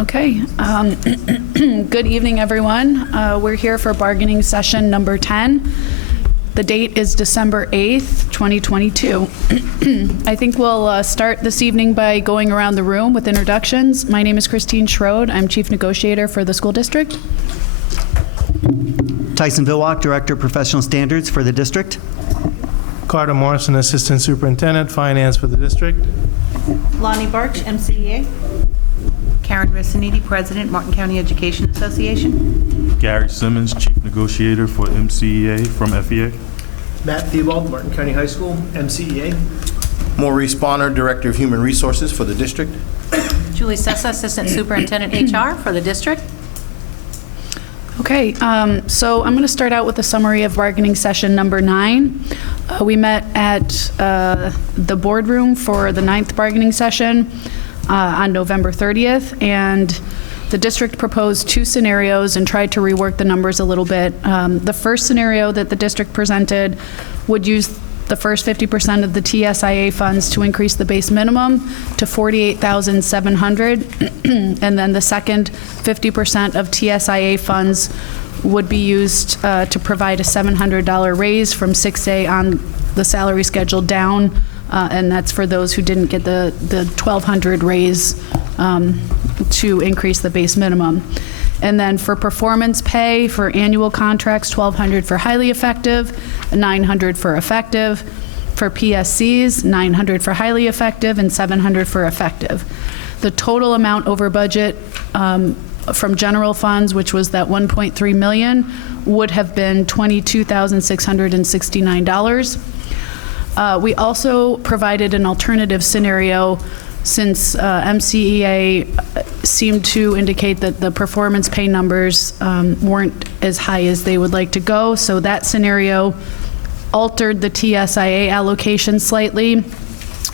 Okay. Good evening, everyone. We're here for bargaining session number 10. The date is December 8th, 2022. I think we'll start this evening by going around the room with introductions. My name is Christine Schroed. I'm Chief Negotiator for the school district. Tyson Vilwalk, Director of Professional Standards for the district. Carter Morrison, Assistant Superintendent, Finance for the district. Lonnie Barch, MCEA. Karen Rissaniti, President, Martin County Education Association. Gary Simmons, Chief Negotiator for MCEA from FEA. Matt Theobald, Martin County High School, MCEA. Maurice Bonner, Director of Human Resources for the district. Julie Sessa, Assistant Superintendent HR for the district. Okay, so I'm going to start out with a summary of bargaining session number 9. We met at the boardroom for the 9th bargaining session on November 30th, and the district proposed 2 scenarios and tried to rework the numbers a little bit. The first scenario that the district presented would use the first 50% of the TSIA funds to increase the base minimum to $48,700, and then the second 50% of TSIA funds would be used to provide a $700 raise from 6A on the salary schedule down, and that's for those who didn't get the $1,200 raise to increase the base minimum. And then for performance pay for annual contracts, $1,200 for highly effective, $900 for effective. For PSCs, $900 for highly effective and $700 for effective. The total amount over budget from general funds, which was that $1.3 million, would have been $22,669. We also provided an alternative scenario since MCEA seemed to indicate that the performance pay numbers weren't as high as they would like to go. So that scenario altered the TSIA allocation slightly,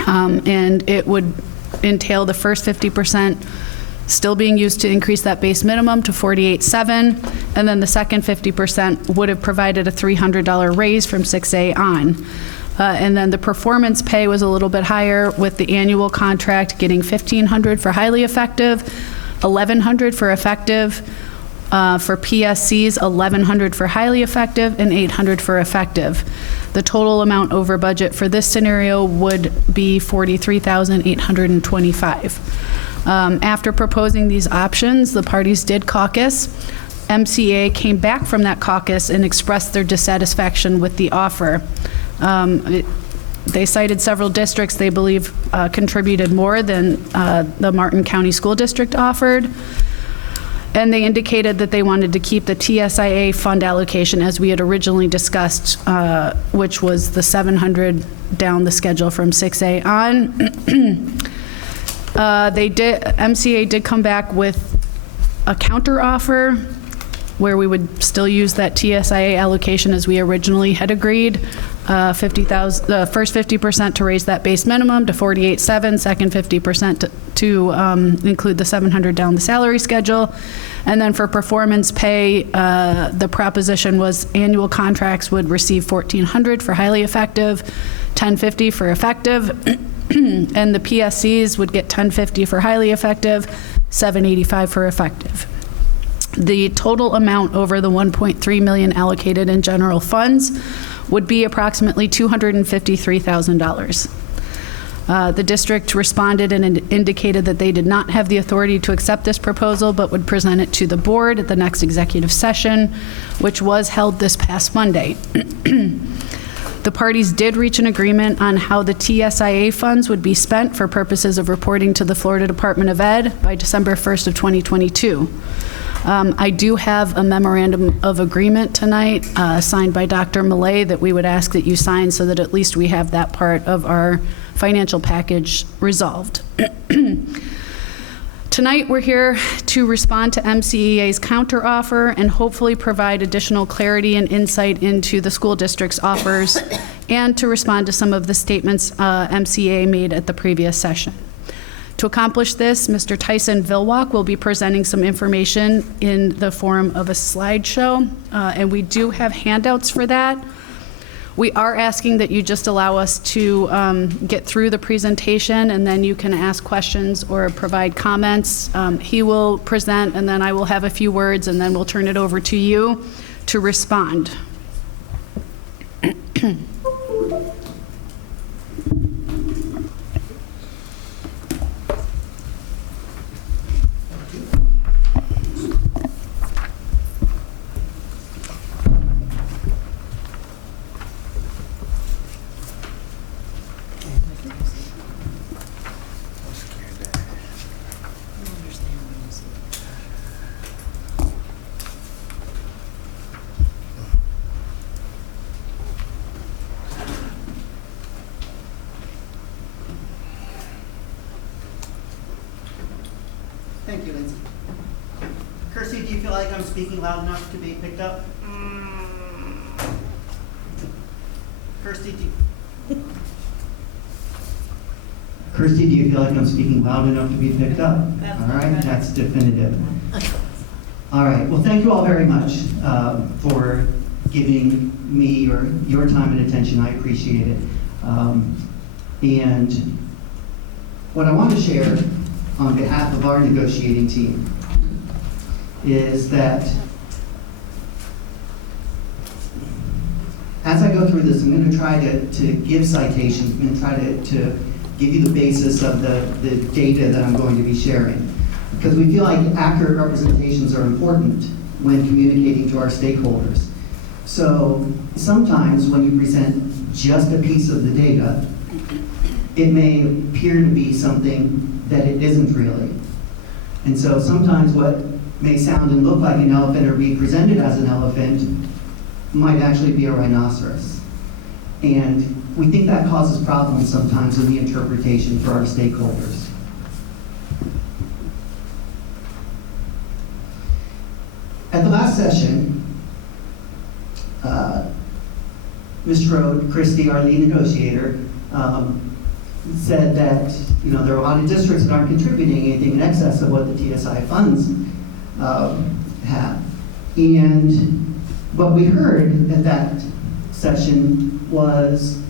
and it would entail the first 50% still being used to increase that base minimum to $48,700, and then the second 50% would have provided a $300 raise from 6A on. And then the performance pay was a little bit higher, with the annual contract getting $1,500 for highly effective, $1,100 for effective, for PSCs, $1,100 for highly effective, and $800 for effective. The total amount over budget for this scenario would be $43,825. After proposing these options, the parties did caucus. MCEA came back from that caucus and expressed their dissatisfaction with the offer. They cited several districts they believe contributed more than the Martin County School District offered, and they indicated that they wanted to keep the TSIA fund allocation as we had originally discussed, which was the $700 down the schedule from 6A on. MCEA did come back with a counter offer where we would still use that TSIA allocation as we originally had agreed. First 50% to raise that base minimum to $48,700, second 50% to include the $700 down the salary schedule. And then for performance pay, the proposition was annual contracts would receive $1,400 for highly effective, $1,050 for effective, and the PSCs would get $1,050 for highly effective, $785 for effective. The total amount over the $1.3 million allocated in general funds would be approximately $253,000. The district responded and indicated that they did not have the authority to accept this proposal, but would present it to the board at the next executive session, which was held this past Monday. The parties did reach an agreement on how the TSIA funds would be spent for purposes of reporting to the Florida Department of Ed by December 1st of 2022. I do have a memorandum of agreement tonight signed by Dr. Millay that we would ask that you sign so that at least we have that part of our financial package resolved. Tonight we're here to respond to MCEA's counteroffer and hopefully provide additional clarity and insight into the school district's offers and to respond to some of the statements MCEA made at the previous session. To accomplish this, Mr. Tyson Vilwalk will be presenting some information in the form of a slideshow, and we do have handouts for that. We are asking that you just allow us to get through the presentation, and then you can ask questions or provide comments. He will present, and then I will have a few words, and then we'll turn it over to you to respond. Thank you, Lindsay. Kirsty, do you feel like I'm speaking loud enough to be picked up? Kirsty, do you feel like I'm speaking loud enough to be picked up? All right, that's definitive. All right, well, thank you all very much for giving me your time and attention. I appreciate it. And what I want to share on behalf of our negotiating team is that as I go through this, I'm going to try to give citations. I'm going to try to give you the basis of the data that I'm going to be sharing, because we feel like accurate representations are important when communicating to our stakeholders. So sometimes when you present just a piece of the data, it may appear to be something that it isn't really. And so sometimes what may sound and look like an elephant or be presented as an elephant might actually be a rhinoceros. And we think that causes problems sometimes in the interpretation for our stakeholders. At the last session, Ms. Strode, Christy, our lead negotiator, said that there are a lot of districts that aren't contributing anything in excess of what the TSI funds have. And what we heard at that session was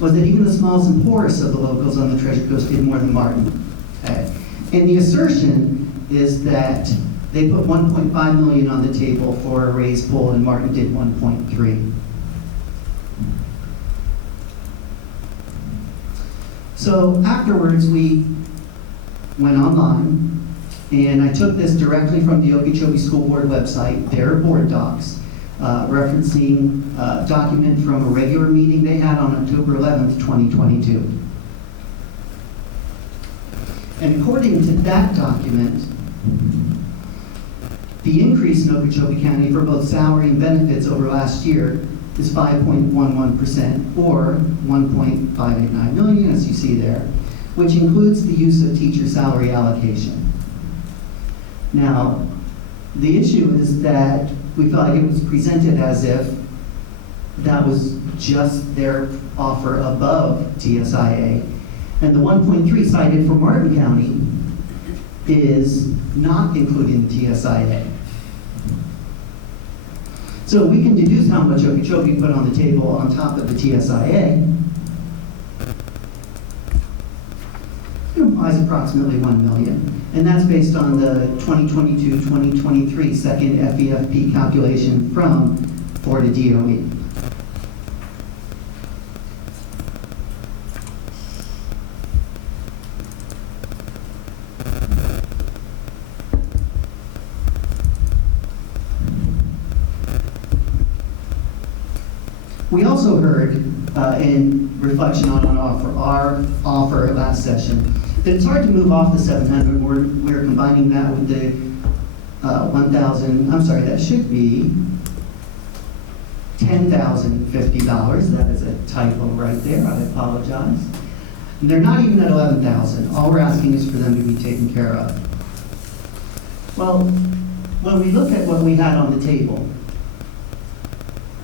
that even the smallest and poorest of the locals on the Treasure Coast did more than Martin. Okay? And the assertion is that they put $1.5 million on the table for a raised pool, and Martin did 1.3. So afterwards, we went online, and I took this directly from the Okeechobee School Board website, their board docs, referencing a document from a regular meeting they had on October 11th, 2022. And according to that document, the increase in Okeechobee County for both salary and benefits over last year is 5.11%, or $1.589 million, as you see there, which includes the use of teacher salary allocation. Now, the issue is that we felt like it was presented as if that was just their offer above TSIA, and the 1.3 cited for Martin County is not including the TSIA. So we can deduce how much Okeechobee put on the table on top of the TSIA. It implies approximately $1 million. And that's based on the 2022-2023 second FEFP calculation from Florida DOE. We also heard, in reflection on our offer last session, that it's hard to move off the 700. We're combining that with the 1,000. I'm sorry, that should be $10,050. That is a typo right there. I apologize. And they're not even at 11,000. All we're asking is for them to be taken care of. Well, when we look at what we had on the table,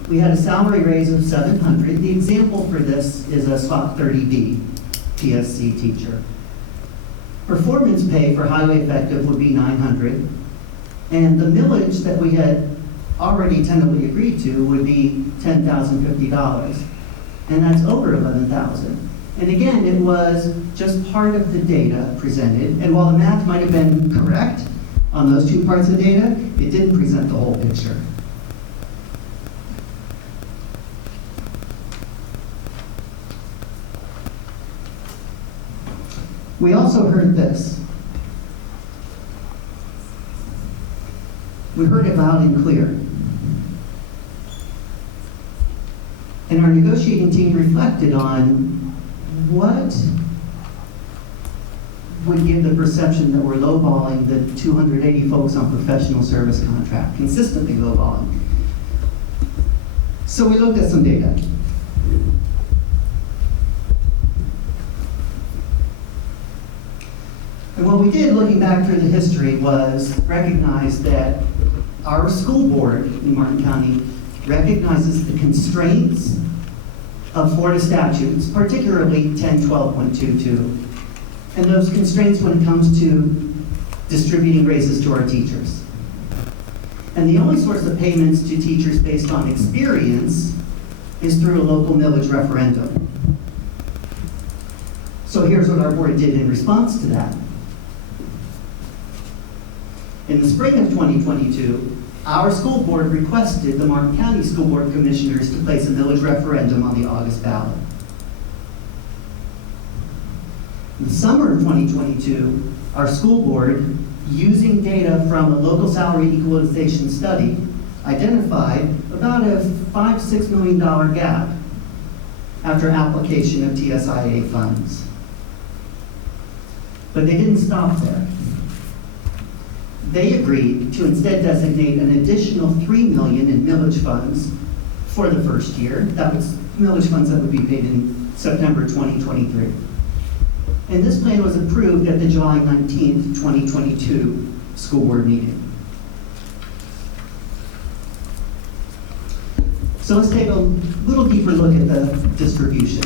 we had a salary raise of $700. The example for this is a SWAT 30B PSC teacher. Performance pay for highway effective would be $900, and the millage that we had already tentatively agreed to would be $10,050. And that's over 11,000. And again, it was just part of the data presented. And while the math might have been correct on those two parts of the data, it didn't present the whole picture. We also heard this. We heard it loud and clear. And our negotiating team reflected on what would give the perception that we're lowballing the 280 folks on professional service contract, consistently lowballing. So we looked at some data. And what we did, looking back through the history, was recognize that our school board in Martin County recognizes the constraints of Florida statutes, particularly 1012.22, and those constraints when it comes to distributing raises to our teachers. And the only source of payments to teachers based on experience is through a local millage referendum. So here's what our board did in response to that. In the spring of 2022, our school board requested the Martin County School Board Commissioners to place a millage referendum on the August ballot. In the summer of 2022, our school board, using data from a local salary equalization study, identified about a $5–6 million gap after application of TSIA funds. But they didn't stop there. They agreed to instead designate an additional $3 million in millage funds for the first year. That was millage funds that would be paid in September 2023. And this plan was approved at the July 19th, 2022 school board meeting. So let's take a little deeper look at the distribution.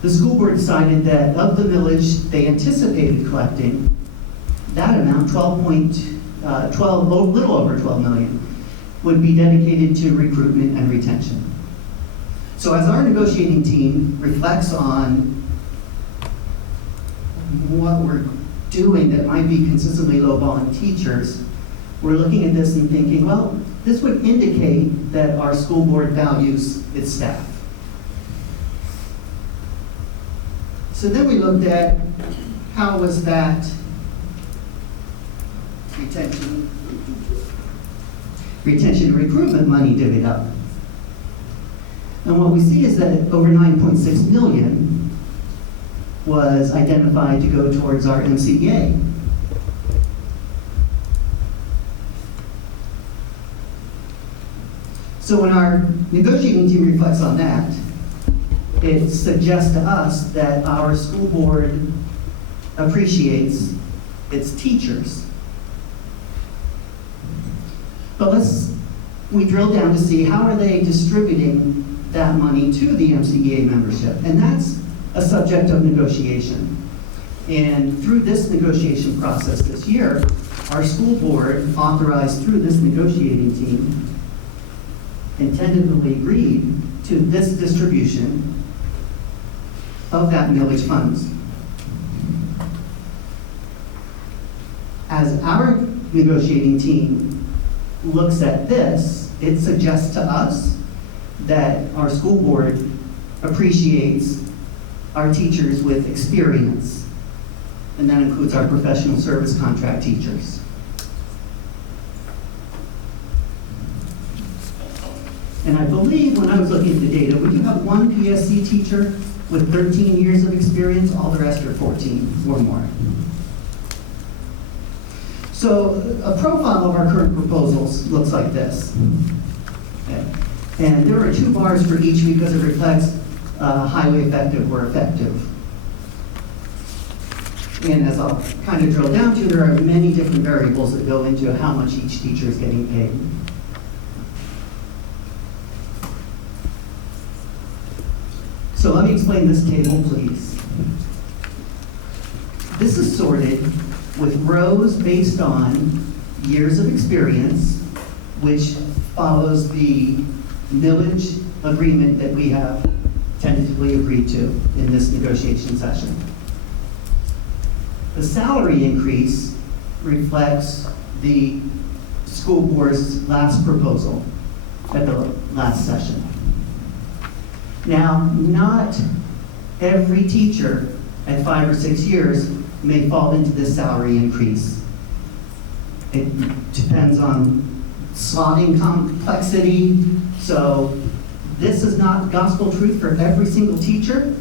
The school board decided that of the millage they anticipated collecting, that amount, a little over 12 million, would be dedicated to recruitment and retention. So as our negotiating team reflects on what we're doing that might be consistently lowballing teachers, we're looking at this and thinking, well, this would indicate that our school board values its staff. So then we looked at how was that retention and recruitment money divvied up. And what we see is that over 9.6 million was identified to go towards our MCEA. So when our negotiating team reflects on that, it suggests to us that our school board appreciates its teachers. But we drill down to see how are they distributing that money to the MCEA membership. And that's a subject of negotiation. And through this negotiation process this year, our school board authorized through this negotiating team and tentatively agreed to this distribution of that millage funds. As our negotiating team looks at this, it suggests to us that our school board appreciates our teachers with experience, and that includes our professional service contract teachers. And I believe when I was looking at the data, we do have one PSC teacher with 13 years of experience, all the rest are 14 or more. So a profile of our current proposals looks like this. Okay. And there are 2 bars for each because it reflects highly effective or effective. And as I'll kind of drill down to, there are many different variables that go into how much each teacher is getting paid. So let me explain this table, please. This is sorted with rows based on years of experience, which follows the millage agreement that we have tentatively agreed to in this negotiation session. The salary increase reflects the school board's last proposal at the last session. Now, not every teacher at 5 or 6 years may fall into this salary increase. It depends on slotting complexity. So this is not gospel truth for every single teacher,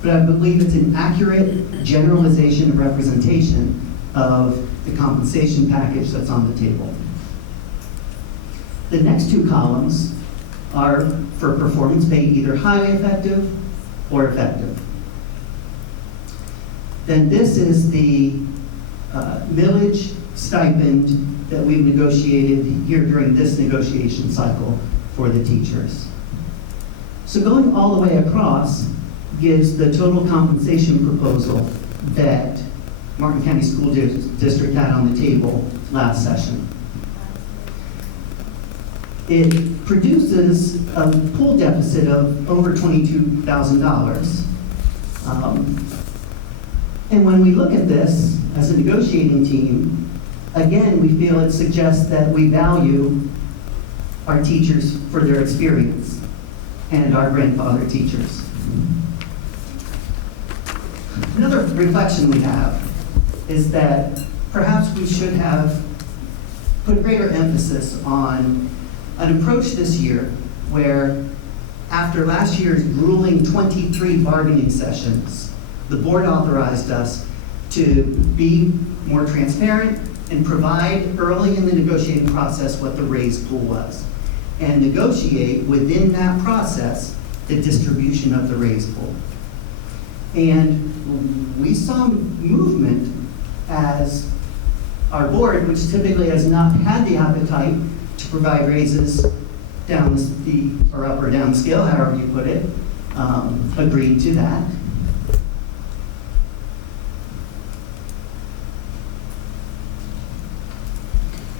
but I believe it's an accurate generalization and representation of the compensation package that's on the table. The next two columns are for performance pay, either highly effective or effective. Then this is the millage stipend that we've negotiated here during this negotiation cycle for the teachers. So going all the way across gives the total compensation proposal that Martin County School District had on the table last session. It produces a pool deficit of over $22,000. And when we look at this as a negotiating team, again, we feel it suggests that we value our teachers for their experience and our grandfather teachers. Another reflection we have is that perhaps we should have put greater emphasis on an approach this year where, after last year's grueling 23 bargaining sessions, the board authorized us to be more transparent and provide early in the negotiating process what the raise pool was, and negotiate within that process the distribution of the raise pool. And we saw movement as our board, which typically has not had the appetite to provide raises down the, or up or down the scale, however you put it, agreed to that.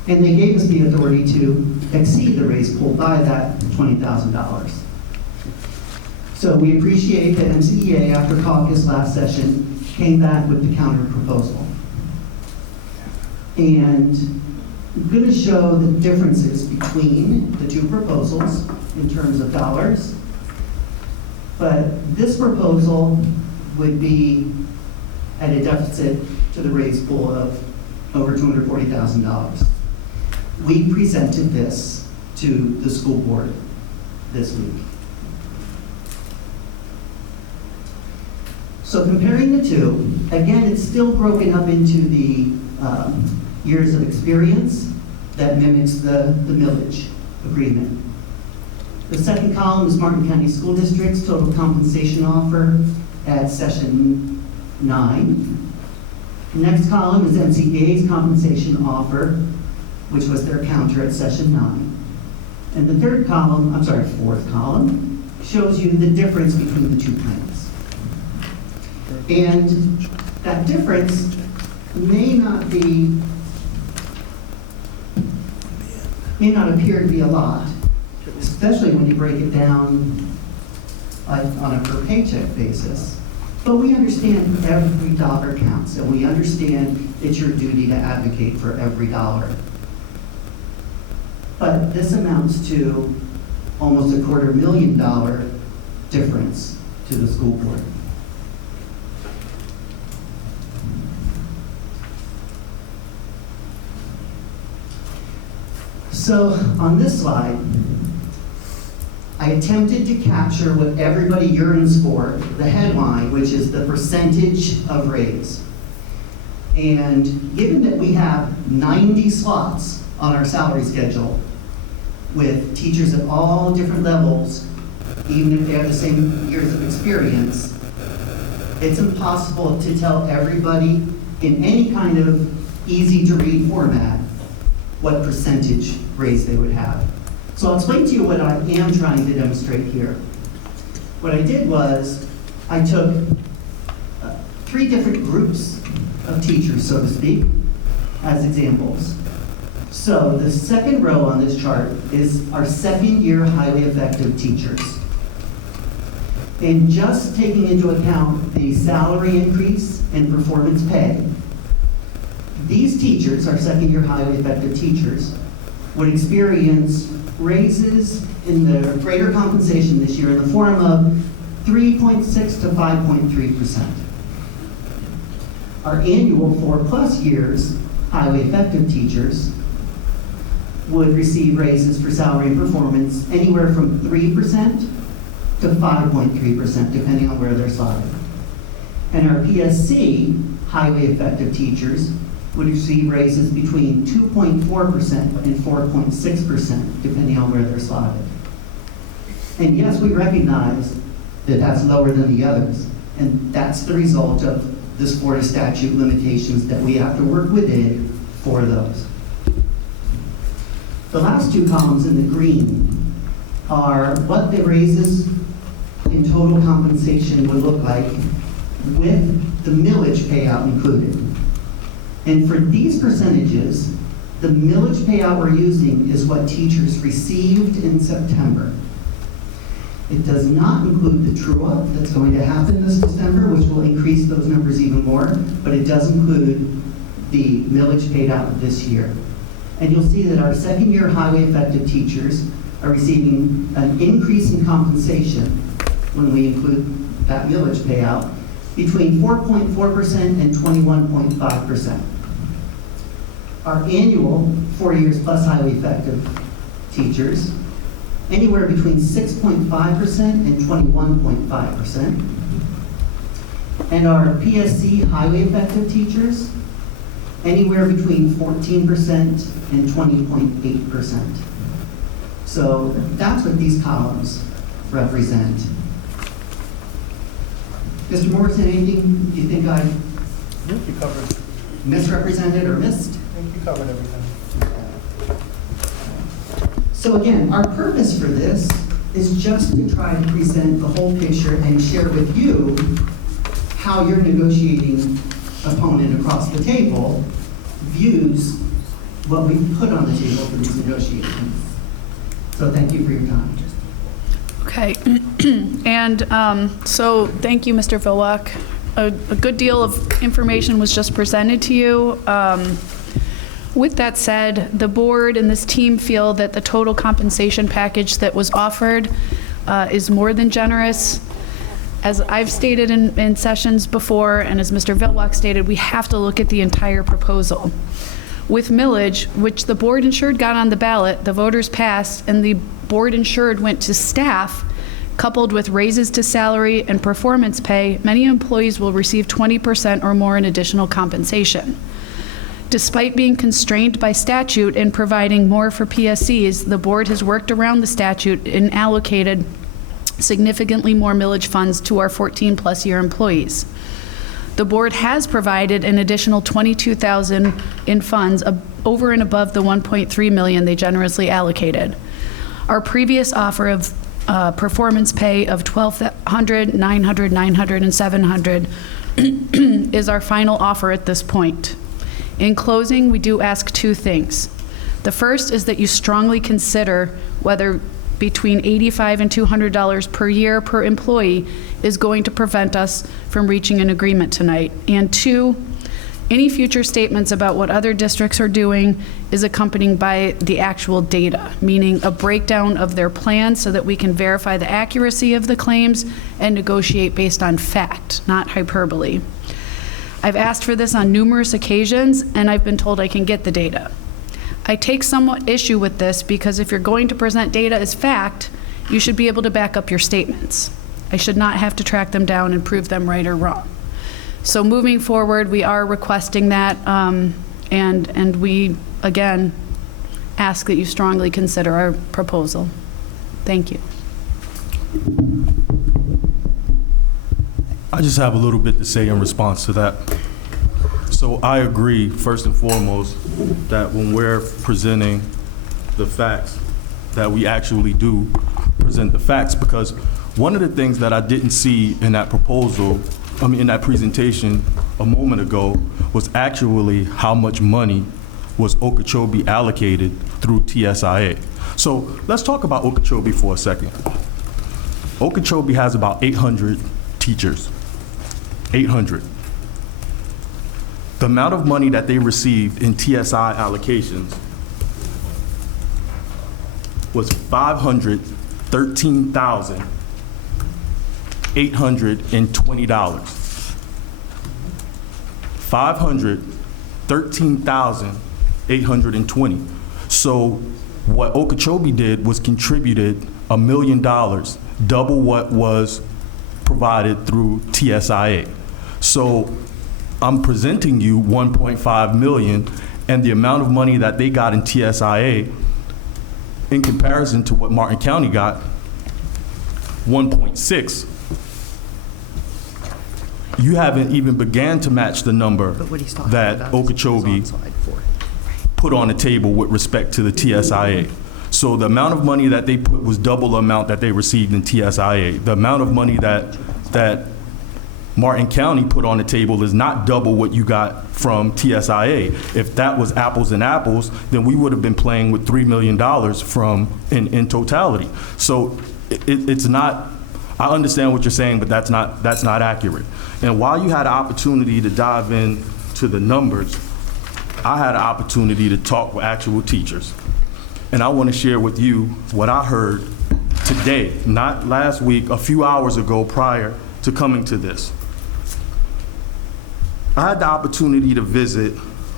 And they gave us the authority to exceed the raise pool by that $20,000. So we appreciate that MCEA, after caucus last session, came back with the counter proposal. And I'm going to show the differences between the two proposals in terms of dollars. But this proposal would be at a deficit to the raise pool of over $240,000. We presented this to the school board this week. So comparing the two, again, it's still broken up into the years of experience that mimics the millage agreement. The second column is Martin County School District's total compensation offer at session 9. The next column is MCEA's compensation offer, which was their counter at session 9. And the third column, fourth column, shows you the difference between the two plans. And that difference may not appear to be a lot, especially when you break it down on a per paycheck basis. But we understand every dollar counts, and we understand it's your duty to advocate for every dollar. But this amounts to almost a $250,000 difference to the school board. So on this slide, I attempted to capture what everybody yearns for, the headline, which is the percentage of raise. And given that we have 90 slots on our salary schedule with teachers at all different levels, even if they have the same years of experience, it's impossible to tell everybody in any kind of easy-to-read format what percentage raise they would have. So I'll explain to you what I am trying to demonstrate here. What I did was I took 3 different groups of teachers, so to speak, as examples. So the second row on this chart is our second-year highly effective teachers. And just taking into account the salary increase and performance pay, these teachers, our second-year highly effective teachers, would experience raises in the greater compensation this year in the form of 3.6 to 5.3%. Our annual 4+ years highly effective teachers would receive raises for salary and performance anywhere from 3% to 5.3%, depending on where they're slotted. And our PSC highly effective teachers would receive raises between 2.4% and 4.6%, depending on where they're slotted. And yes, we recognize that that's lower than the others, and that's the result of this Florida statute limitations that we have to work within for those. The last two columns in the green are what the raises in total compensation would look like with the millage payout included. And for these percentages, the millage payout we're using is what teachers received in September. It does not include the true-up that's going to happen this December, which will increase those numbers even more, but it does include the millage paid out this year. And you'll see that our second-year highly effective teachers are receiving an increase in compensation when we include that millage payout between 4.4% and 21.5%. Our annual 4 years plus highly effective teachers, anywhere between 6.5% and 21.5%. And our PSC highly effective teachers, anywhere between 14% and 20.8%. So that's what these columns represent. Mr. Morrison, anything you think I You covered, misrepresented or missed? I think you covered everything. So again, our purpose for this is just to try to present the whole picture and share with you how your negotiating opponent across the table views what we've put on the table for these negotiations. So thank you for your time. Okay, and so thank you, Mr. Vilwak. A good deal of information was just presented to you. With that said, the board and this team feel that the total compensation package that was offered is more than generous. As I've stated in sessions before, and as Mr. Vilwak stated, we have to look at the entire proposal. With millage, which the board insured got on the ballot, the voters passed, and the board insured went to staff, coupled with raises to salary and performance pay, many employees will receive 20% or more in additional compensation. Despite being constrained by statute in providing more for PSCs, the board has worked around the statute and allocated significantly more millage funds to our 14+ year employees. The board has provided an additional $22,000 in funds over and above the $1.3 million they generously allocated. Our previous offer of performance pay of $1,200, $900, $900, and $700 is our final offer at this point. In closing, we do ask two things. The first is that you strongly consider whether between $85 and $200 per year per employee is going to prevent us from reaching an agreement tonight. And two, any future statements about what other districts are doing is accompanied by the actual data, meaning a breakdown of their plans so that we can verify the accuracy of the claims and negotiate based on fact, not hyperbole. I've asked for this on numerous occasions, and I've been told I can get the data. I take somewhat issue with this because if you're going to present data as fact, you should be able to back up your statements. I should not have to track them down and prove them right or wrong. So moving forward, we are requesting that, and we, again, ask that you strongly consider our proposal. Thank you. I just have a little bit to say in response to that. So I agree, first and foremost, that when we're presenting the facts, that we actually do present the facts, because one of the things that I didn't see in that proposal in that presentation a moment ago was actually how much money was Okeechobee allocated through TSIA. So let's talk about Okeechobee for a second. Okeechobee has about 800 teachers. 800. The amount of money that they received in TSI allocations was $513,820. $513,820. So what Okeechobee did was contributed $1 million, double what was provided through TSIA. So I'm presenting you 1.5 million, and the amount of money that they got in TSIA in comparison to what Martin County got, 1.6. You haven't even began to match the number that Okeechobee put on the table with respect to the TSIA. So the amount of money that they put was double the amount that they received in TSIA. The amount of money that Martin County put on the table is not double what you got from TSIA. If that was apples and apples, then we would have been playing with $3 million in totality. So it's not, I understand what you're saying, but that's not accurate. And while you had an opportunity to dive into the numbers, I had an opportunity to talk with actual teachers. And I want to share with you what I heard today, not last week, a few hours ago prior to coming to this. I had the opportunity to visit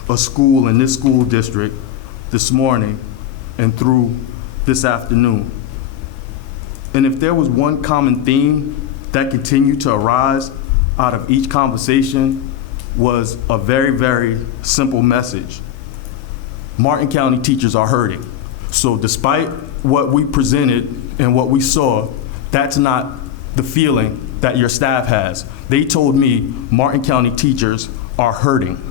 a school in this school district this morning and through this afternoon. And if there was one common theme that continued to arise out of each conversation, was a very, very simple message. Martin County teachers are hurting. So despite what we presented and what we saw, that's not the feeling that your staff has. They told me Martin County teachers are hurting.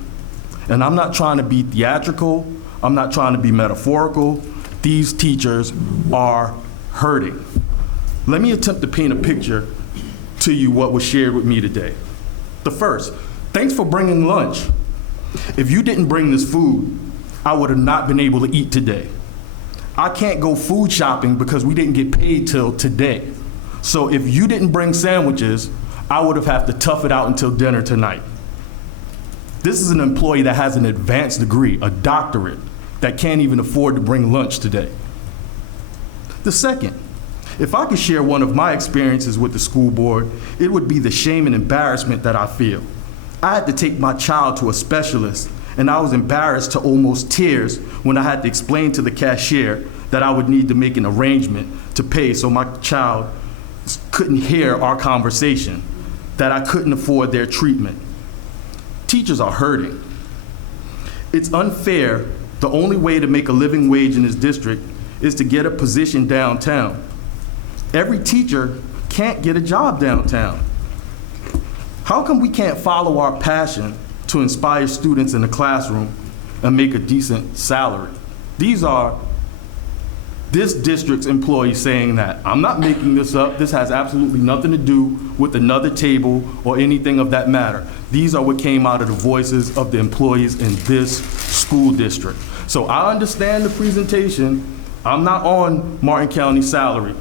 And I'm not trying to be theatrical, I'm not trying to be metaphorical. These teachers are hurting. Let me attempt to paint a picture to you what was shared with me today. The first, thanks for bringing lunch. If you didn't bring this food, I would have not been able to eat today. I can't go food shopping because we didn't get paid till today. So if you didn't bring sandwiches, I would have to tough it out until dinner tonight. This is an employee that has an advanced degree, a doctorate, that can't even afford to bring lunch today. The second, if I could share one of my experiences with the school board, it would be the shame and embarrassment that I feel. I had to take my child to a specialist, and I was embarrassed to almost tears when I had to explain to the cashier that I would need to make an arrangement to pay so my child couldn't hear our conversation, that I couldn't afford their treatment. Teachers are hurting. It's unfair. The only way to make a living wage in this district is to get a position downtown. Every teacher can't get a job downtown. How come we can't follow our passion to inspire students in the classroom and make a decent salary? These are this district's employees saying that. I'm not making this up. This has absolutely nothing to do with another table or anything of that matter. These are what came out of the voices of the employees in this school district. So I understand the presentation. I'm not on Martin County salary.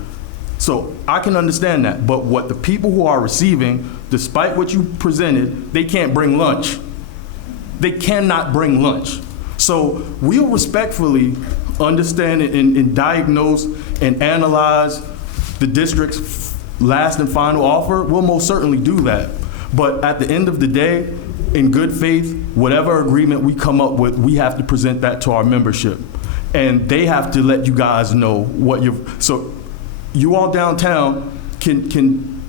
So I can understand that. But what the people who are receiving, despite what you presented, they can't bring lunch. They cannot bring lunch. So we'll respectfully understand and diagnose and analyze the district's last and final offer. We'll most certainly do that. But at the end of the day, in good faith, whatever agreement we come up with, we have to present that to our membership. And they have to let you guys know what so you all downtown can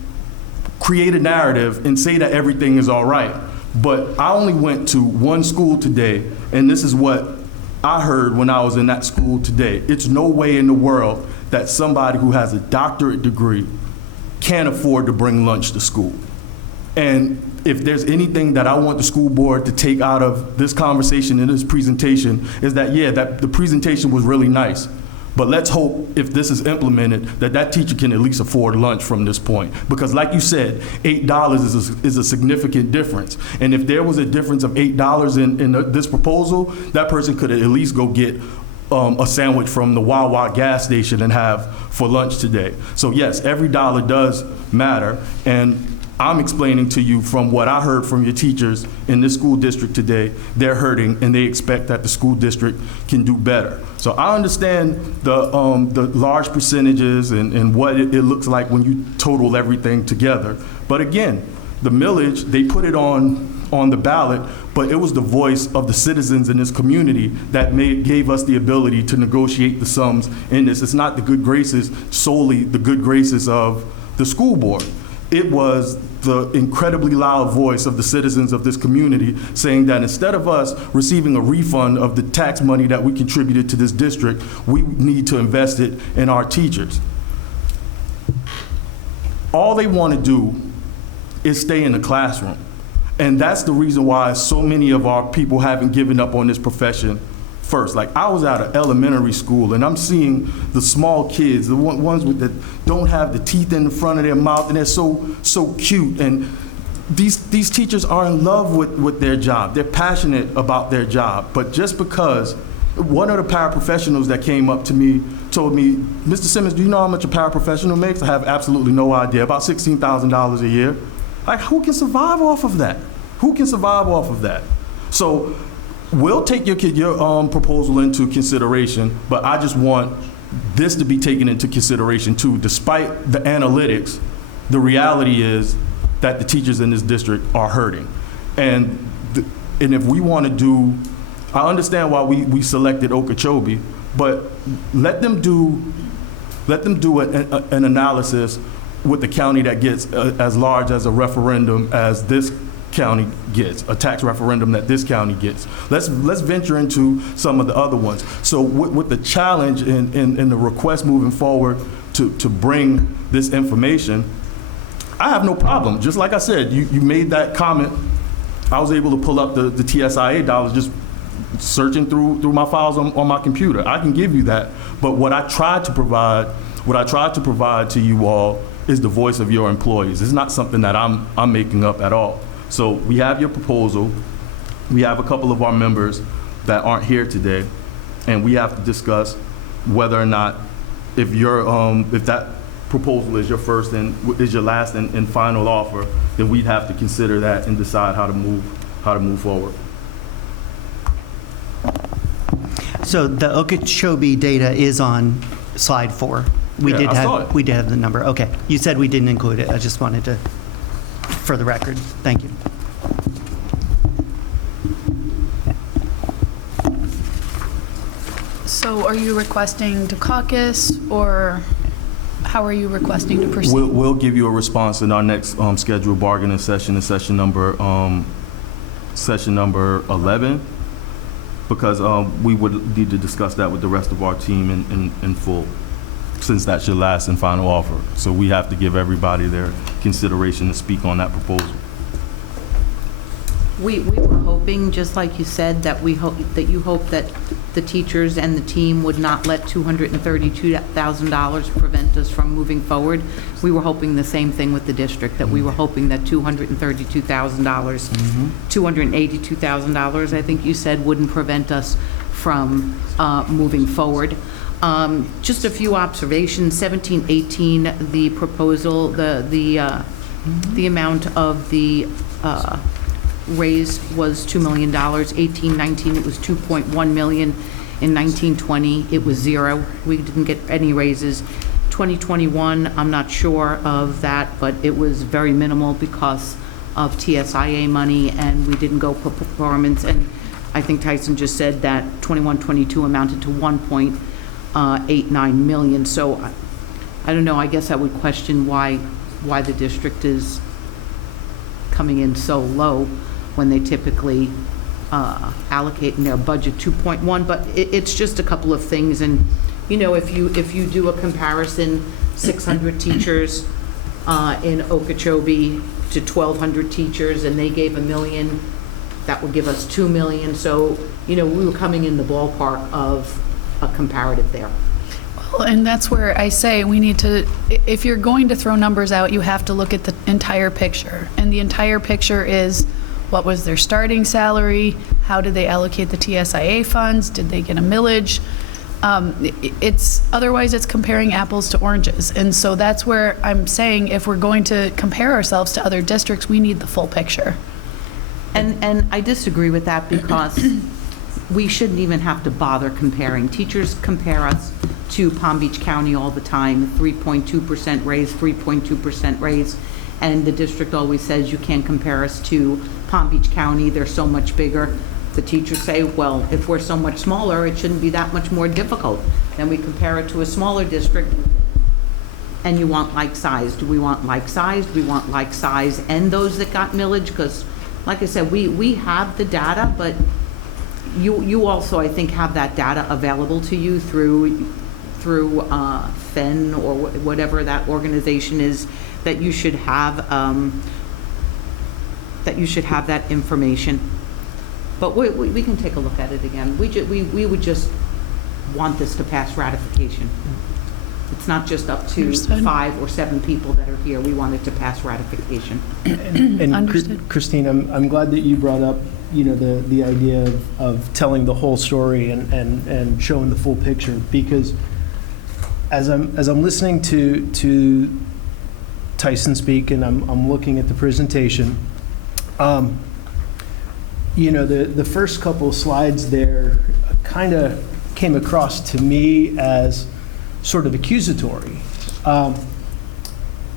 create a narrative and say that everything is all right. But I only went to one school today, and this is what I heard when I was in that school today. It's no way in the world that somebody who has a doctorate degree can't afford to bring lunch to school. And if there's anything that I want the school board to take out of this conversation and this presentation is that, yeah, that the presentation was really nice, But let's hope if this is implemented that that teacher can at least afford lunch from this point. Because like you said, $8 is a significant difference. And if there was a difference of $8 in this proposal, that person could at least go get a sandwich from the Wawa gas station and have for lunch today. So yes, every dollar does matter. And I'm explaining to you from what I heard from your teachers in this school district today, they're hurting and they expect that the school district can do better. So I understand the large percentages and what it looks like when you total everything together. But again, the millage, they put it on the ballot, but it was the voice of the citizens in this community that gave us the ability to negotiate the sums in this. It's not the good graces, solely the good graces of the school board. It was the incredibly loud voice of the citizens of this community saying that instead of us receiving a refund of the tax money that we contributed to this district, we need to invest it in our teachers. All they want to do is stay in the classroom. And that's the reason why so many of our people haven't given up on this profession first. Like, I was out of elementary school and I'm seeing the small kids, the ones that don't have the teeth in the front of their mouth, and they're so cute. And these teachers are in love with their job. They're passionate about their job. But just because one of the paraprofessionals that came up to me told me, Mr. Simmons, do you know how much a paraprofessional makes? I have absolutely no idea. About $16,000 a year. Like, who can survive off of that? Who can survive off of that? So we'll take your proposal into consideration, but I just want this to be taken into consideration too. Despite the analytics, the reality is that the teachers in this district are hurting. And if we want to do, I understand why we selected Okeechobee, but let them do an analysis with the county that gets as large as a referendum as this county gets, a tax referendum that this county gets. Let's venture into some of the other ones. So with the challenge and the request moving forward to bring this information, I have no problem. Just like I said, you made that comment. I was able to pull up the TSIA dollars just searching through my files on my computer. I can give you that. But what I tried to provide to you all is the voice of your employees. It's not something that I'm making up at all. So we have your proposal. We have a couple of our members that aren't here today, and we have to discuss whether or not if that proposal is your first and is your last and final offer, then we'd have to consider that and decide how to move forward. So the Okeechobee data is on slide 4. We did have the number. Okay. You said we didn't include it. I just wanted to, for the record. Thank you. So are you requesting to caucus, or how are you requesting to proceed? We'll give you a response in our next scheduled bargaining session, in session number 11, because we would need to discuss that with the rest of our team in full, since that's your last and final offer. So we have to give everybody their consideration to speak on that proposal. We were hoping, just like you said, that you hope that the teachers and the team would not let $232,000 prevent us from moving forward. We were hoping the same thing with the district, that we were hoping that $232,000, $282,000, I think you said, wouldn't prevent us from moving forward. Just a few observations. 17-18, the proposal, the amount of the raise was $2 million. 18-19, it was $2.1 million. In 19-20, it was 0. We didn't get any raises. 2021, I'm not sure of that, but it was very minimal because of TSIA money, and we didn't go for performance. And I think Tyson just said that 21-22 amounted to 1.89 million. So I don't know. I guess I would question why the district is coming in so low when they typically allocate in their budget 2.1. But it's just a couple of things. And you know, if you do a comparison, 600 teachers in Okeechobee to 1,200 teachers, and they gave $1 million, that would give us $2 million. So you know, we were coming in the ballpark of a comparative there. Well, and that's where I say we need to, if you're going to throw numbers out, you have to look at the entire picture. And the entire picture is, what was their starting salary? How did they allocate the TSIA funds? Did they get a millage? Otherwise it's comparing apples to oranges. And so that's where I'm saying if we're going to compare ourselves to other districts, we need the full picture. And I disagree with that because we shouldn't even have to bother comparing. Teachers compare us to Palm Beach County all the time, 3.2% raise, 3.2% raise, and the district always says you can't compare us to Palm Beach County, they're so much bigger. The teachers say, well, if we're so much smaller, it shouldn't be that much more difficult. Then we compare it to a smaller district, and you want like size. Do we want like size? Do we want like size and those that got millage? Because, like I said, we have the data, but you also, I think, have that data available to you through FEN or whatever that organization is, that you should have that information. But we can take a look at it again. We would just want this to pass ratification. It's not just up to Understood. 5 or 7 people that are here. We want it to pass ratification. And Understood. Christine, I'm glad that you brought up, the idea of telling the whole story and showing the full picture, because as I'm listening to Tyson speak and I'm looking at the presentation, the first couple of slides there kind of came across to me as sort of accusatory.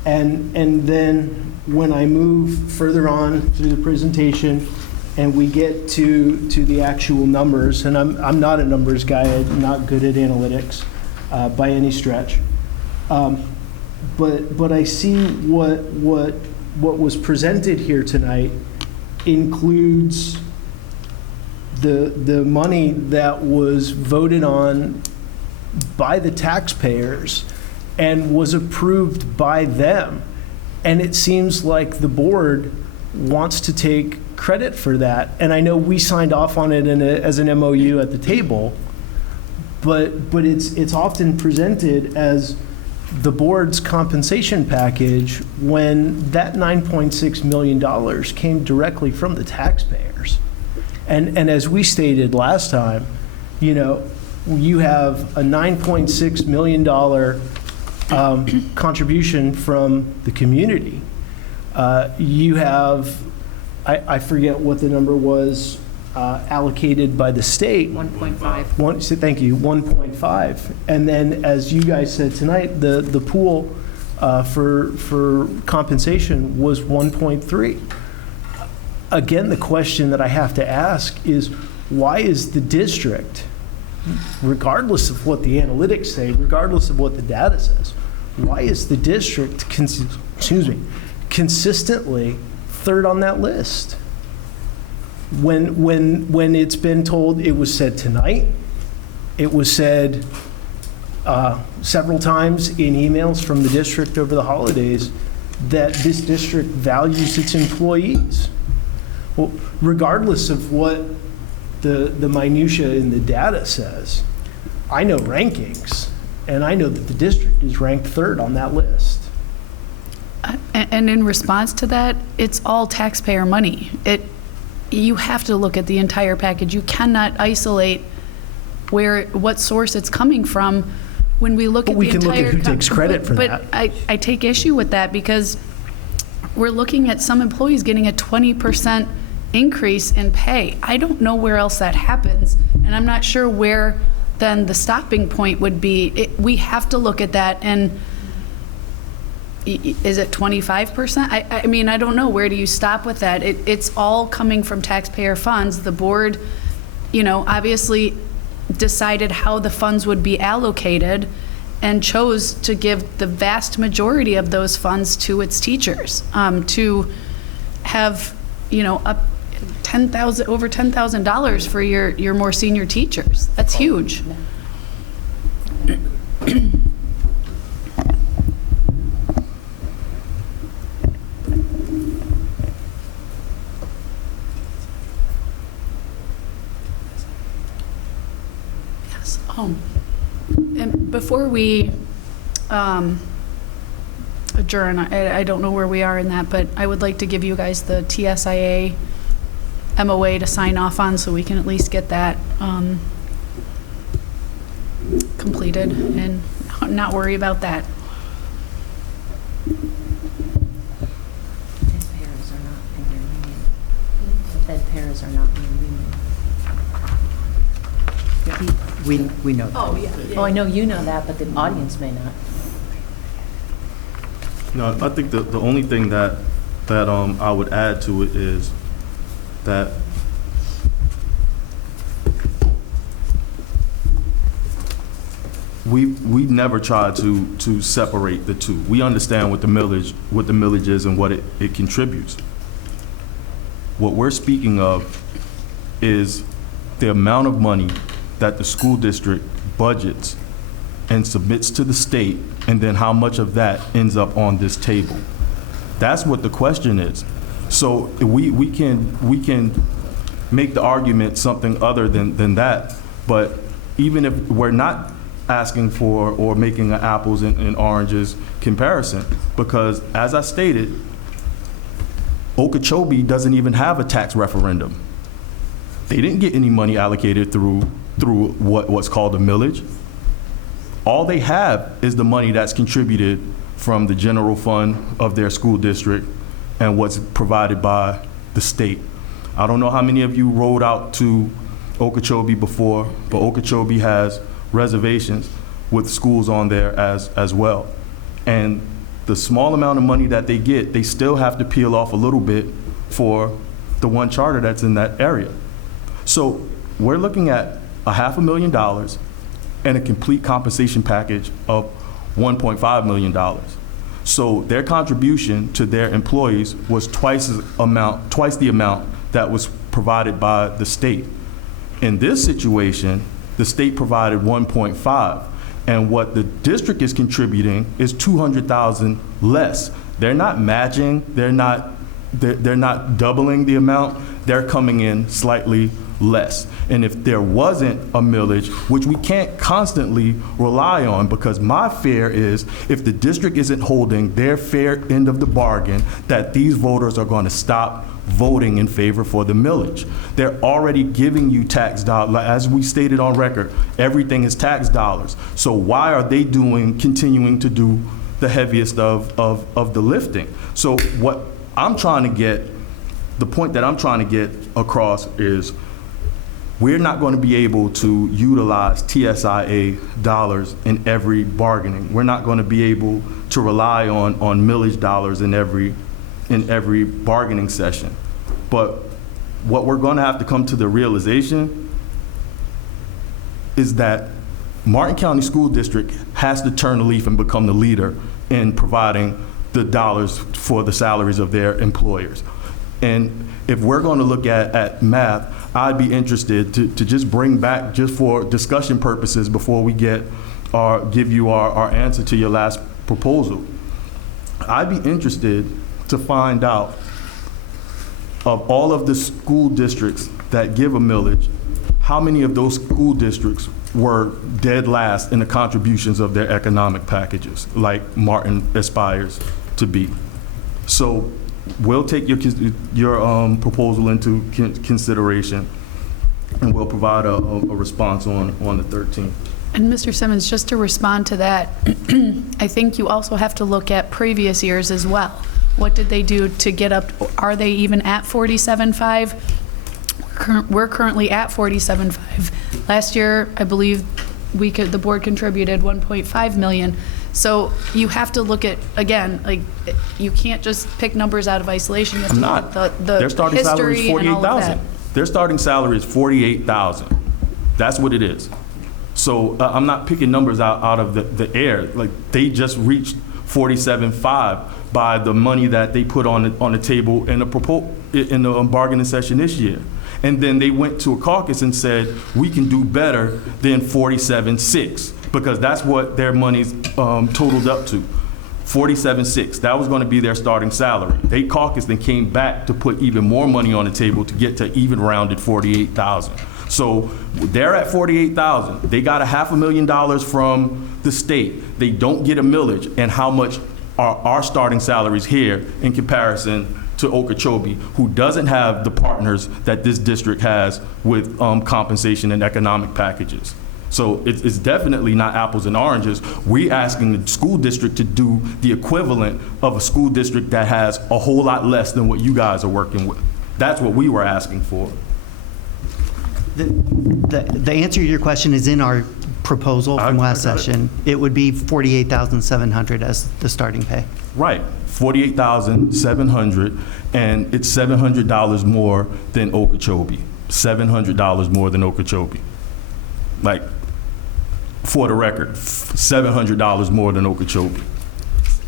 And then when I move further on through the presentation and we get to the actual numbers, and I'm not a numbers guy, I'm not good at analytics by any stretch. But I see what was presented here tonight includes the money that was voted on by the taxpayers and was approved by them. And it seems like the board wants to take credit for that. And I know we signed off on it as an MOU at the table, but it's often presented as the board's compensation package when that $9.6 million came directly from the taxpayers. And as we stated last time, you have a $9.6 million contribution from the community. You have, I forget what the number was, allocated by the state. 1.5. Thank you, 1.5. And then, as you guys said tonight, the pool for compensation was 1.3. Again, the question that I have to ask is, why is the district, regardless of what the analytics say, regardless of what the data says, why is the district consistently third on that list? When it's been told, it was said tonight, it was said several times in emails from the district over the holidays that this district values its employees. Well, regardless of what the minutia in the data says, I know rankings, and I know that the district is ranked third on that list. And in response to that, it's all taxpayer money. You have to look at the entire package. You cannot isolate what source it's coming from when we look at the entire. But we can look at who takes credit for that. But I take issue with that because we're looking at some employees getting a 20% increase in pay. I don't know where else that happens, and I'm not sure where then the stopping point would be. We have to look at that, and is it 25%? I mean, I don't know. Where do you stop with that? It's all coming from taxpayer funds. The board, obviously decided how the funds would be allocated and chose to give the vast majority of those funds to its teachers, to have, up over $10,000 for your more senior teachers. That's huge. Yes. And before we adjourn, I don't know where we are in that, but I would like to give you guys the TSIA MOA to sign off on so we can at least get that completed and not worry about that. Fed pairs are not in your union. We know that. Oh, yeah. Oh, I know you know that, but the audience may not. No, I think the only thing that I would add to it is that we never tried to separate the two. We understand what the millage is and what it contributes. What we're speaking of is the amount of money that the school district budgets and submits to the state, and then how much of that ends up on this table. That's what the question is. So we can make the argument something other than that, but even if we're not asking for or making an apples and oranges comparison, because as I stated, Okeechobee doesn't even have a tax referendum. They didn't get any money allocated through what's called a millage. All they have is the money that's contributed from the general fund of their school district and what's provided by the state. I don't know how many of you rode out to Okeechobee before, but Okeechobee has reservations with schools on there as well. And the small amount of money that they get, they still have to peel off a little bit for the one charter that's in that area. So we're looking at $500,000 and a complete compensation package of $1.5 million. So their contribution to their employees was twice the amount that was provided by the state. In this situation, the state provided 1.5, and what the district is contributing is 200,000 less. They're not matching, they're not doubling the amount, they're coming in slightly less. And if there wasn't a millage, which we can't constantly rely on, because my fear is if the district isn't holding their fair end of the bargain, that these voters are going to stop voting in favor for the millage. They're already giving you tax dollars. As we stated on record, everything is tax dollars. So why are they continuing to do the heaviest of the lifting? So what I'm trying to get, the point that I'm trying to get across is we're not going to be able to utilize TSIA dollars in every bargaining. We're not going to be able to rely on millage dollars in every bargaining session. But what we're going to have to come to the realization is that Martin County School District has to turn the leaf and become the leader in providing the dollars for the salaries of their employers. And if we're going to look at math, I'd be interested to just bring back, just for discussion purposes before we give you our answer to your last proposal, I'd be interested to find out, of all of the school districts that give a millage, how many of those school districts were dead last in the contributions of their economic packages, like Martin aspires to be. So we'll take your proposal into consideration, and we'll provide a response on the 13th. And Mr. Simmons, just to respond to that, I think you also have to look at previous years as well. What did they do to get up? Are they even at 47.5? We're currently at 47.5. Last year, I believe the board contributed 1.5 million. So you have to look at, again, like, you can't just pick numbers out of isolation. You have to look at the Their starting salary is history and all of that. $48,000. Their starting salary is $48,000. That's what it is. So I'm not picking numbers out of the air. Like, they just reached 47.5 by the money that they put on the table in the bargaining session this year. And then they went to a caucus and said, we can do better than 47.6, because that's what their money's totaled up to. 47.6, that was going to be their starting salary. They caucused and came back to put even more money on the table to get to even rounded 48,000. So they're at 48,000. They got $500,000 from the state. They don't get a millage. And how much are our starting salaries here in comparison to Okeechobee, who doesn't have the partners that this district has with compensation and economic packages? So it's definitely not apples and oranges. We're asking the school district to do the equivalent of a school district that has a whole lot less than what you guys are working with. That's what we were asking for. The answer to your question is in our proposal from last session. It would be $48,700 as the starting pay. Right, $48,700, and it's $700 more than Okeechobee. $700 more than Okeechobee. Like, for the record, $700 more than Okeechobee.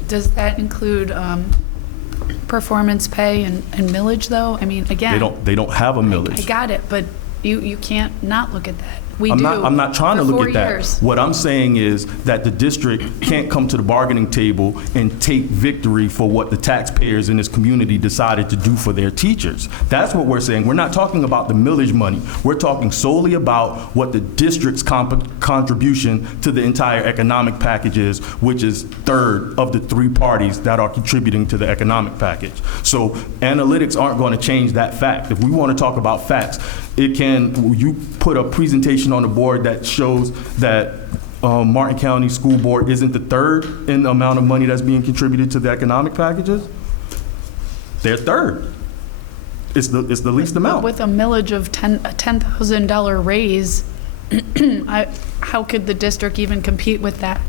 Does that include performance pay and millage, though? I mean, again. They don't have a millage. I got it, but you can't not look at that. We I'm do. not trying to for look 4 at that. years. What I'm saying is that the district can't come to the bargaining table and take victory for what the taxpayers in this community decided to do for their teachers. That's what we're saying. We're not talking about the millage money. We're talking solely about what the district's contribution to the entire economic package is, which is third of the three parties that are contributing to the economic package. So analytics aren't going to change that fact. If we want to talk about facts, you put a presentation on the board that shows that Martin County School Board isn't the third in the amount of money that's being contributed to the economic packages? They're third. It's the least amount. With a millage of a $10,000 raise, how could the district even compete with that?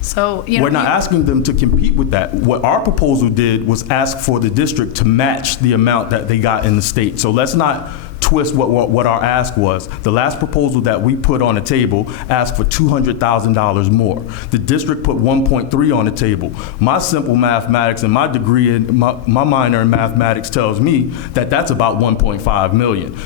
So, We're not asking them to compete with that. What our proposal did was ask for the district to match the amount that they got in the state. So let's not twist what our ask was. The last proposal that we put on the table asked for $200,000 more. The district put 1.3 on the table. My simple mathematics and my degree in my minor in mathematics tells me that that's about 1.5 million,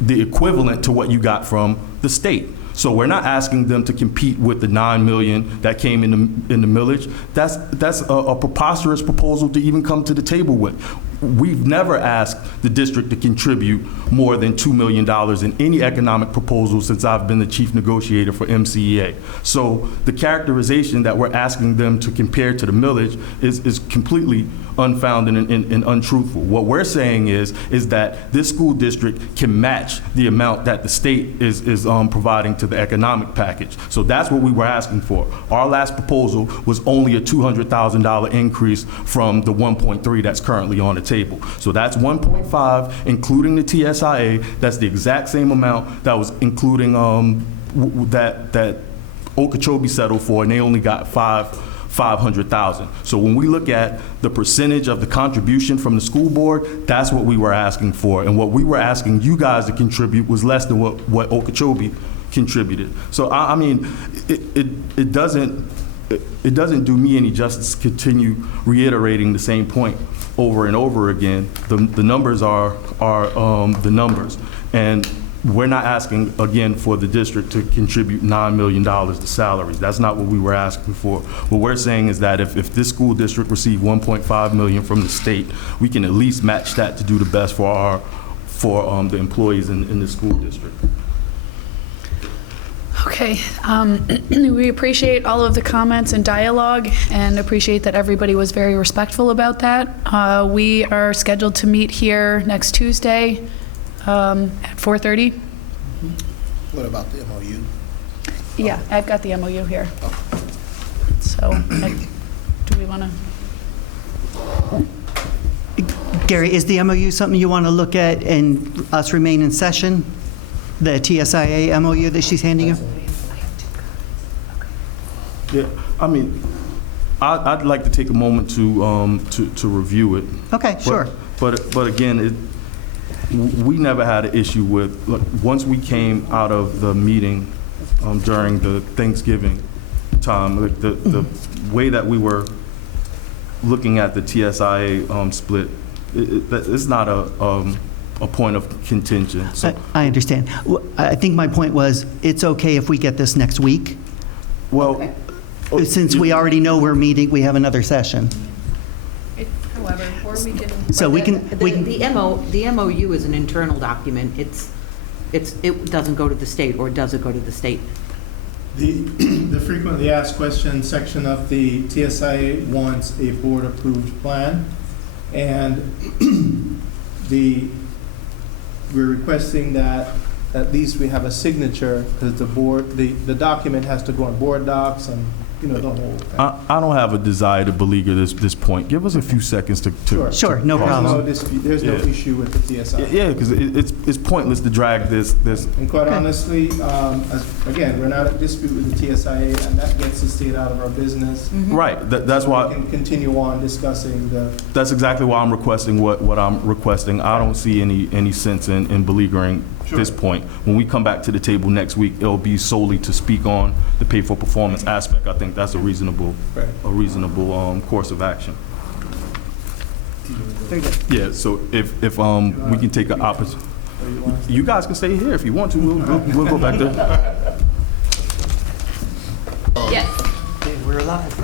the equivalent to what you got from the state. So we're not asking them to compete with the $9 million that came in the millage. That's a preposterous proposal to even come to the table with. We've never asked the district to contribute more than $2 million in any economic proposal since I've been the chief negotiator for MCEA. So the characterization that we're asking them to compare to the millage is completely unfounded and untruthful. What we're saying is that this school district can match the amount that the state is providing to the economic package. So that's what we were asking for. Our last proposal was only a $200,000 increase from the 1.3 that's currently on the table. So that's 1.5, including the TSIA. That's the exact same amount that was including that Okeechobee settled for, and they only got $500,000. So when we look at the percentage of the contribution from the school board, that's what we were asking for. And what we were asking you guys to contribute was less than what Okeechobee contributed. So I mean, it doesn't do me any justice to continue reiterating the same point over and over again. The numbers are the numbers, and we're not asking again for the district to contribute $9 million to salaries. That's not what we were asking for. What we're saying is that if this school district received $1.5 million from the state, we can at least match that to do the best for the employees in the school district. Okay, we appreciate all of the comments and dialogue and appreciate that everybody was very respectful about that. We are scheduled to meet here next Tuesday at 4:30. What about the MOU? Yeah, I've got the MOU here. So, do we want to? Gary, is the MOU something you want to look at and us remain in session? The TSIA MOU that she's handing you? Yeah, I mean, I'd like to take a moment to review it. Okay, sure. But again, we never had an issue with, look, once we came out of the meeting during the Thanksgiving time, like the way that we were looking at the TSIA split, it's not a point of contention. So, I understand. I think my point was, it's okay if we get this next week, well, since we already know we're meeting, we have another session. However, or we can. So we can. The MOU is an internal document. It's it doesn't go to the state, or does it go to the state? The frequently asked questions section of the TSIA wants a board-approved plan, and we're requesting that at least we have a signature, because the document has to go on board docs and, the whole thing. I don't have a desire to beleaguer this point. Give us a few seconds to. Sure, no problem. There's no issue with the TSIA. Yeah, because it's pointless to drag this. And quite honestly, again, we're not at dispute with the TSIA, and that gets the state out of our business. Right, that's So why. we can continue on discussing That's exactly why I'm requesting what I'm requesting. I don't see any sense in beleaguering this point. When we come back to the table next week, it'll be solely to speak on the pay for performance aspect. I think that's a reasonable course of action. Very good. Yeah, so if we can take an opposite, you guys can stay here if you want to. We'll go back there. Yes. Okay, we're alive.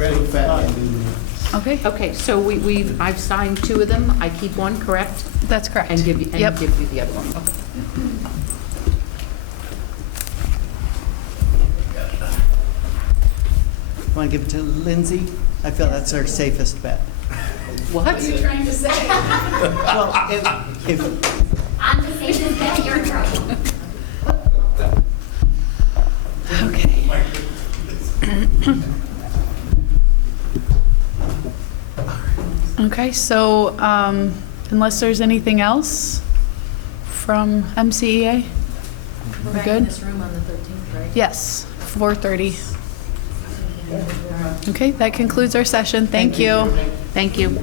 Okay, Okay, so I've signed 2 of them. I keep one, correct? that's correct. And give you Yep. the other one. Okay. Want to give it to Lindsay? I feel that's our safest bet. What? trying to say? Well, if I'm the safest bet, you're in trouble. Okay. Okay, so unless there's anything else from MCEA? We're back in this room on the 13th, right? Yes, 4:30. Okay, that concludes our session. Thank you. Thank you.